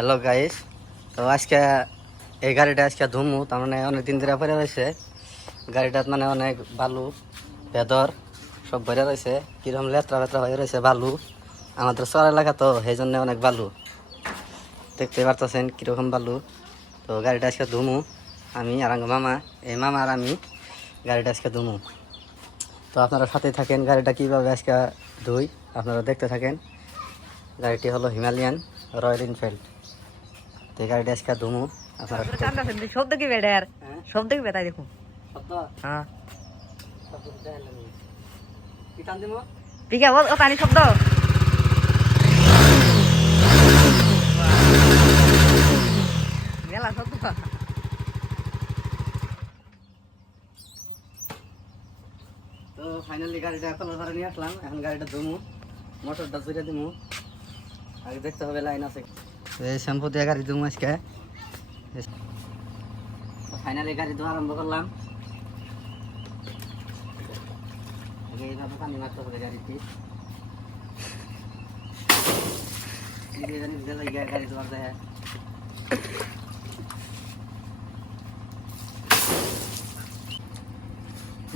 Hello guys, তো আজকে এই গাড়িটা আজকে ধুমু, তার মানে অনেক দিন ধরে পরে রয়েছে গাড়িটাত, মানে অনেক বালু ভেদর সব ভরে রয়েছে, কিরকম লেত্রা বেত্রা হয়ে রয়েছে বালু। আমাদের শহর এলাকা তো সেই জন্য অনেক বালু দেখতে পারতেছেন কীরকম বালু। তো গাড়িটা আজকে ধুমু আমি আর মামা, এই মামা আর আমি গাড়িটা আজকে ধুমু। তো আপনারা সাথে থাকেন, গাড়িটা কীভাবে আজকে ধুই আপনারা দেখতে থাকেন। গাড়িটি হলো হিমালয়ান রয়্যাল এনফিল্ড। তো এই গাড়িটা আজকে ধুমু আপনারা শব্দ কি বেড়ে আর শব্দ কি বেটাই দেখুন। হ্যাঁ পিকা বল ও পানি শব্দ মেলা শব্দ। তো ফাইনালি গাড়িটা কলার ভাড়া নিয়ে আসলাম, এখন গাড়িটা ধুমু, মোটরটা ধরে দিমু। আগে দেখতে হবে লাইন আছে। এই শ্যাম্পু দিয়ে গাড়ি ধুমু আজকে। ফাইনালি গাড়ি ধোয়া আরম্ভ করলাম। আগে এইভাবে পানি মারতে হবে গাড়িতে, গাড়ি ধোয়ার দেয়।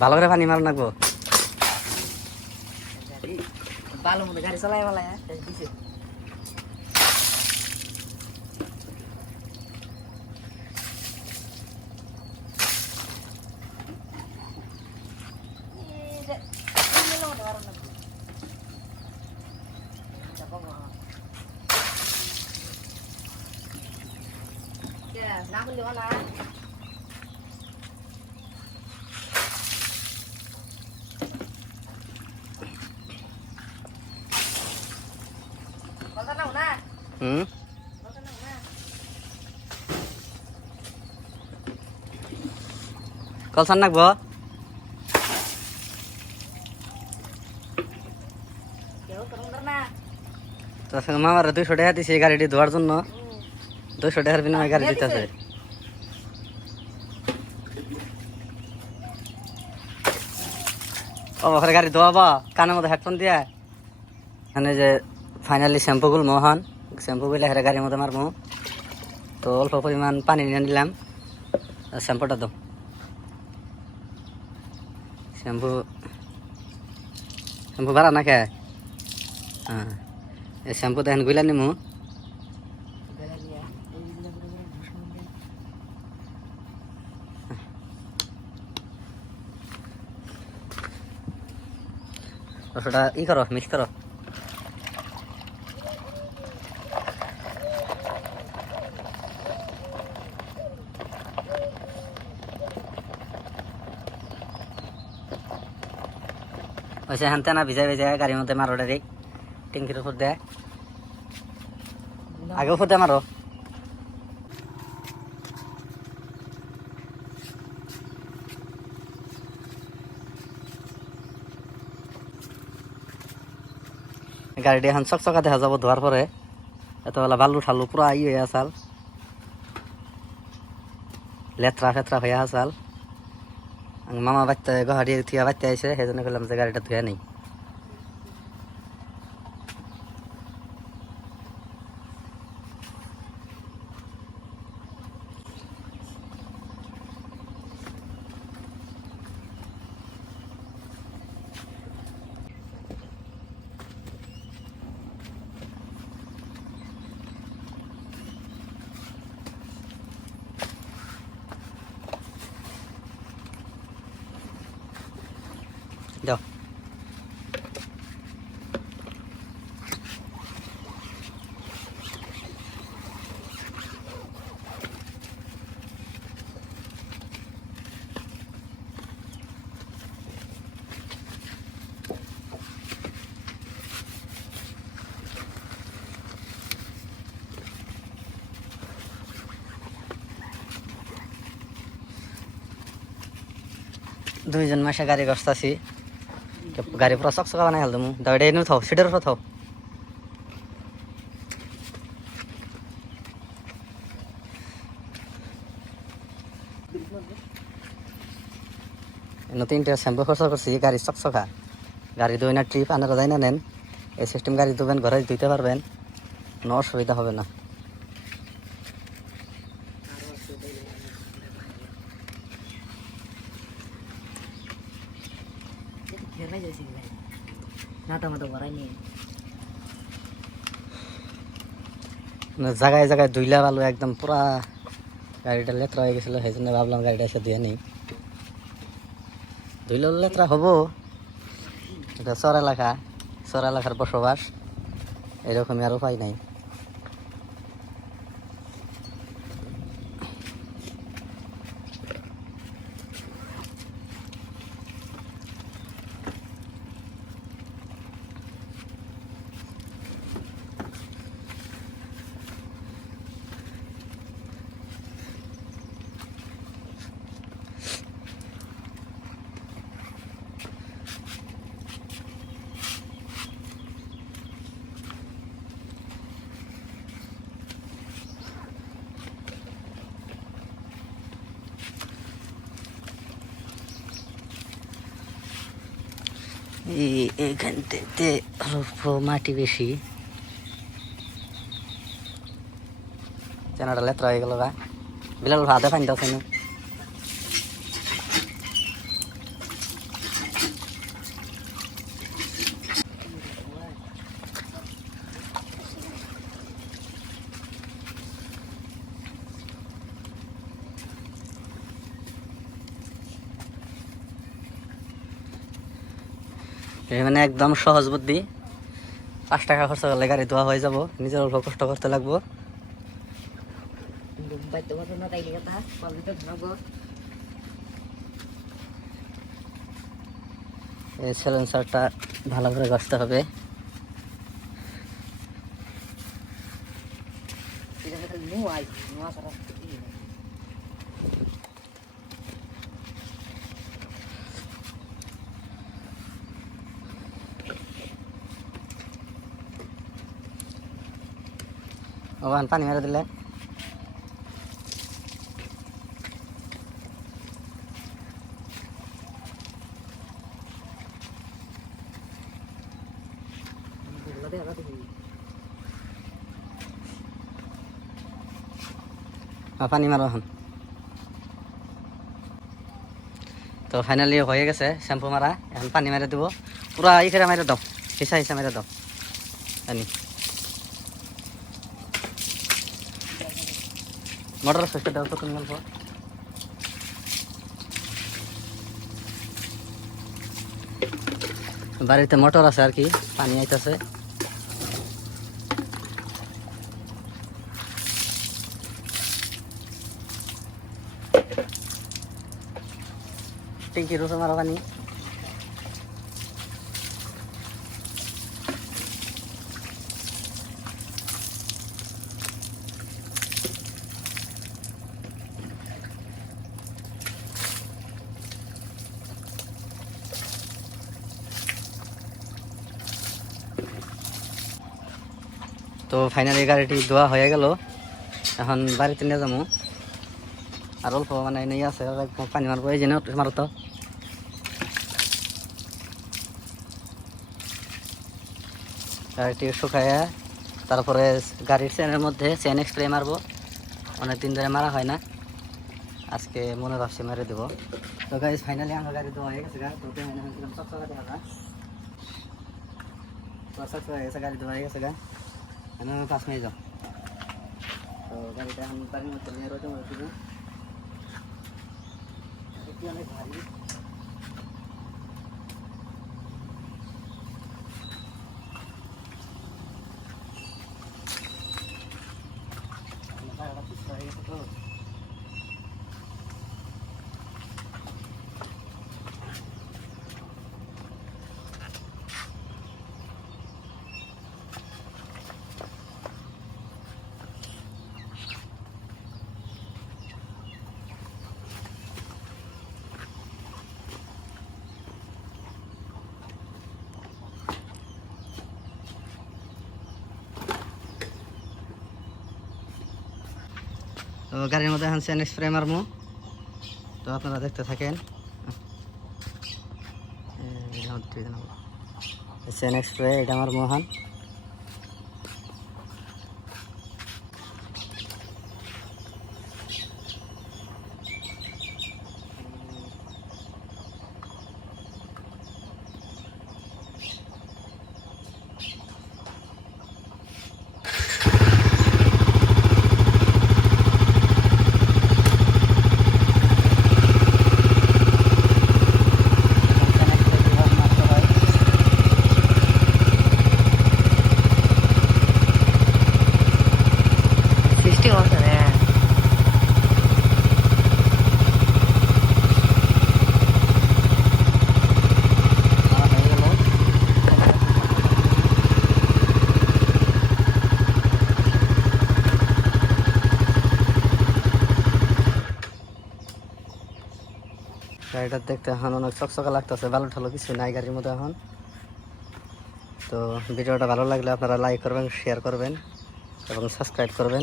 ভালো করে পানি মারো নাকবো, ভালো মতো গাড়ি চালাই বলা দিছে। না বললেও না কলসান নাকবো। তো মামার 200 টাকা দিছে গাড়িটি ধোয়ার জন্য, 200 টাকার বিনিময়ে গাড়ি দিতেছে। ও ওখানে গাড়ি ধোয়াবো কানের মধ্যে হেডফোন দিয়ে। এখানে যে ফাইনালি শ্যাম্পুগুলো মোহন শ্যাম্পুগুলো হেরে গাড়ির মধ্যে মারবো। তো অল্প পরিমাণ পানি নিয়ে নিলাম, শ্যাম্পুটা দাও। শ্যাম্পু শ্যাম্পু ভাড়া না খেয়ে, হ্যাঁ এই শ্যাম্পু দেখেন গুলা নিমু। ওটা ই করো, মিক্স করো। ওইসে হ্যান তেনা ভিজাই ভিজাই গাড়ির মধ্যে মারো, ডাইরেক্ট ট্যাঙ্কির উপর দেয়। আগে উপর দিয়ে মারো। গাড়িটি এখন চকচকা দেখা যাব ধোয়ার পরে। এতবেলা বালু ঠালু পুরা ই হয়ে আসাল, লেত্রা ফেত্রা হয়ে আসাল। মামা বাচ্চা গুয়াহাটি থেকে বাচ্চা আইসে, সেই জন্য বললাম যে গাড়িটা ধুয়ে নেই। যাও। দুইজন মাসে গাড়ি গসতাছি, গাড়ি পুরো চকচকা বানাই হেলদমু। দাও এটা এনে থাও, সিটের উপর থাও। তিনটে শ্যাম্পু খরচ করছি, গাড়ি চকচকা। গাড়ি ধুই না ট্রিপ আনারা যায় না নেন, এই সিস্টেম গাড়ি ধুবেন, ঘরে ধুইতে পারবেন, কোনো অসুবিধা হবে না। জায়গায় জায়গায় ধুইলা ভালো একদম পুরা গাড়িটা লেত্রা হয়ে গেছিল, সেই জন্য ভাবলাম গাড়িটা এসে দিয়ে নেই। ধুইলেও লেত্রা হবো, এটা চর এলাকার বসবাস, এরকমই আর উপায় নাই। এইখানটাতে অল্প মাটি বেশি, চেনাটা লেত্রা হয়ে গেল গা। বিলাল ভাতে পানি দাও কেন? মানে একদম সহজ বুদ্ধি, 5 টাকা খরচ করলে গাড়ি ধোয়া হয়ে যাব, নিজের অল্প কষ্ট করতে লাগবো। এই সিলেন্সারটা ভালো করে ঘষতে হবে। ওখান পানি মেরে দিলে পানি মারো এখন। তো ফাইনালি হয়ে গেছে শ্যাম্পু মারা, এখন পানি মেরে দেবো, পুরা ইফেরা মেরে দাও, হিসা হিসা মেরে দাও পানি। মোটর সুইচটা দাও তো তুমি অল্প। বাড়িতে মোটর আছে আর কি, পানি আইতেছে। টিঙ্কির উপরে মারা পানি। তো ফাইনালি গাড়িটি ধোয়া হয়ে গেল, এখন বাড়িতে নিয়ে যাবো। আর অল্প মানে নিয়ে আছে, পানি মারবো, এই জন্য মারো তো। গাড়িটি শুকায় তারপরে গাড়ির চেনের মধ্যে চেন স্প্রে মারবো, অনেকদিন ধরে মারা হয় না, আজকে মনে ভাবছি মেরে দেবো। তো গাইজ ফাইনালি আমার গাড়ি ধোয়া হয়ে গেছে, গাড়ি ধোয়া হয়ে গেছে গা, 5 মিনিট যাও। তো গাড়িটা এখন বাড়ির মধ্যে নিয়ে রয়েছে অনেক ভারী। তো গাড়ির মধ্যে এখন চেন স্প্রে মারবো, তো আপনারা দেখতে থাকেন। চেন স্প্রে এটা আমার মহান। গাড়িটা দেখতে এখন অনেক চকচকা লাগতেছে, ভালো ঠালো কিছু নাই গাড়ির মধ্যে এখন। তো ভিডিওটা ভালো লাগলে আপনারা লাইক করবেন, শেয়ার করবেন এবং সাবস্ক্রাইব করবেন।